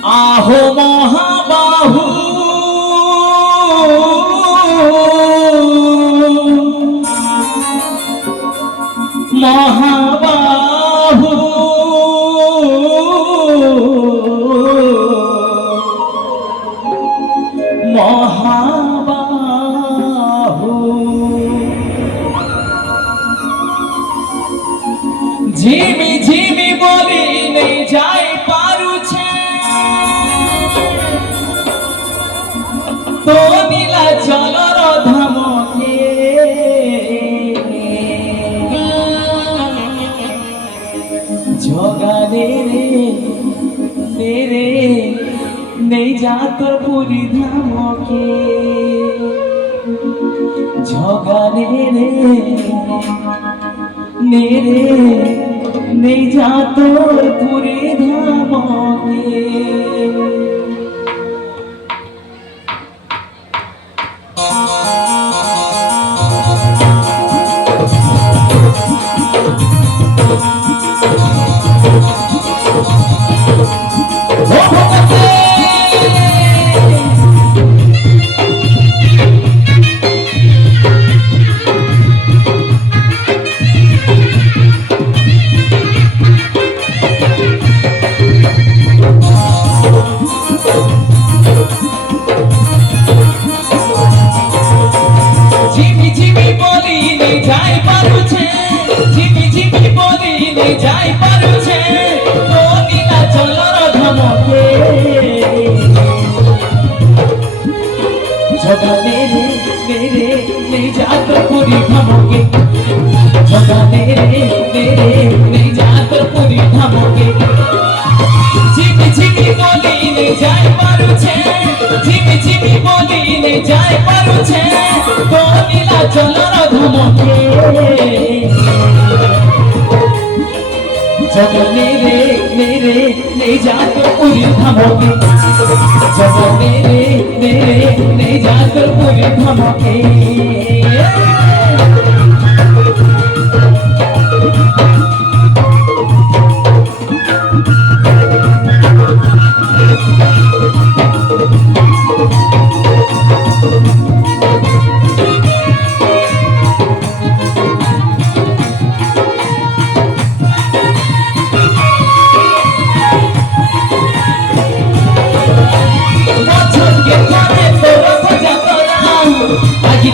আহো মহাবাহু মহাবাহু মহাবাহু ঝিমি ঝিমি বলি নেই যাই পারুছে তো নীলা জলর ধমকে ঝগানে রে রে নেই যা তোর পুরি ধমকে ঝগানে রে রে নেই যা তোর পুরি ধমকে ঝিমি ঝিমি বলি নেই যাই পারুছে ঝিমি ঝিমি বলি নেই যাই পারুছে তো নীলা জলর ধমকে ঝগানে রে নেই যা তোর পুরি ধমকে ঝগানে রে নেই যা তোর পুরি ধমকে ঝিমি ঝিমি বলি নেই যাই পারুছে ঝিমি ঝিমি বলি নেই যাই পারুছে তো নীলা জলর ধমকে ঝগানে রে নেই যা তোর পুরি ধমকে ঝগানে রে নেই যা তোর পুরি ধমকে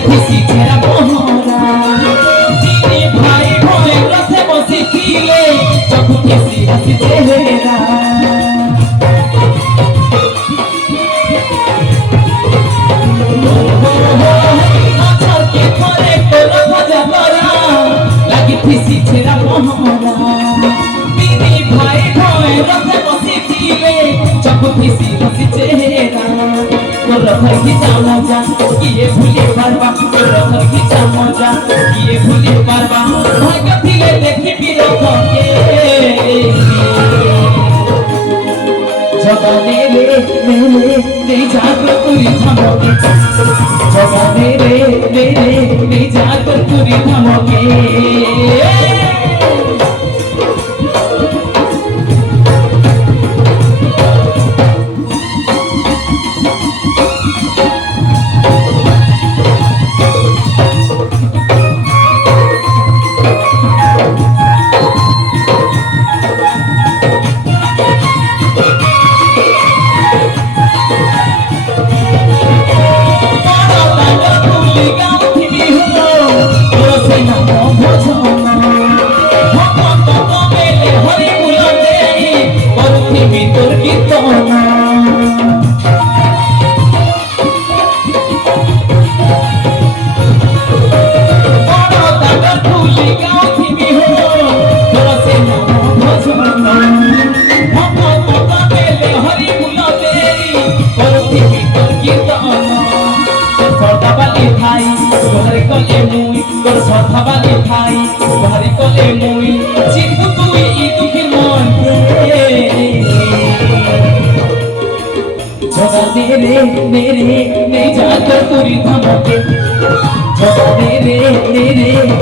খুশি ছেড়া মোহরা তিনি ভাই ভয় রসে বসি ছিলে যখন খুশি হাসি চেহারা মাছকে ঘরে তোরা ভজা করা লাগি খুশি ছেড়া মোহরা তিনি ভাই ভয় রসে বসি ছিলে যখন খুশি হাসি চেহারা তোর ঘিচা মজা কিয়ে ভুলে পারবা তোর ঘিচা মজা কিয়ে ভুলে পারবা ভাগ্য দিলে দেখিবি রকমকে জগানে রে নেই যা তোর পুরি ধমকে জগানে রে নেই যা তোর পুরি ধমকে তোর সথাবালি ভাই ঘরে কলে মুই চিনবু তুই ই দুঃখের মনকে জগানে রে নেই যা তোর পুরি ধমকে জগানে রে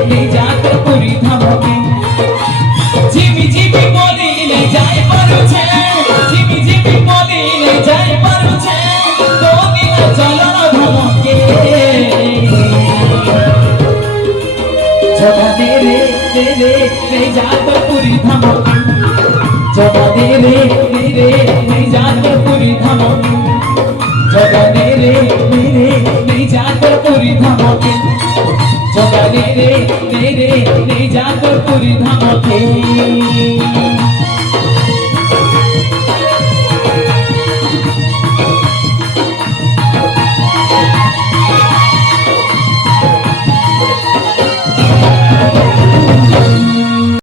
নেই যা তোর পুরি ধমকে ঝিমি ঝিমি বলি নেই যাই পারুছে ঝিমি ঝিমি বলি जगा दे रे नहीं जा तो पूरी धमकी जगा दे रे नहीं जा तो पूरी धमकी जगा दे रे नहीं जा तो पूरी धमकी जगा दे रे नहीं जा तो पूरी धमकी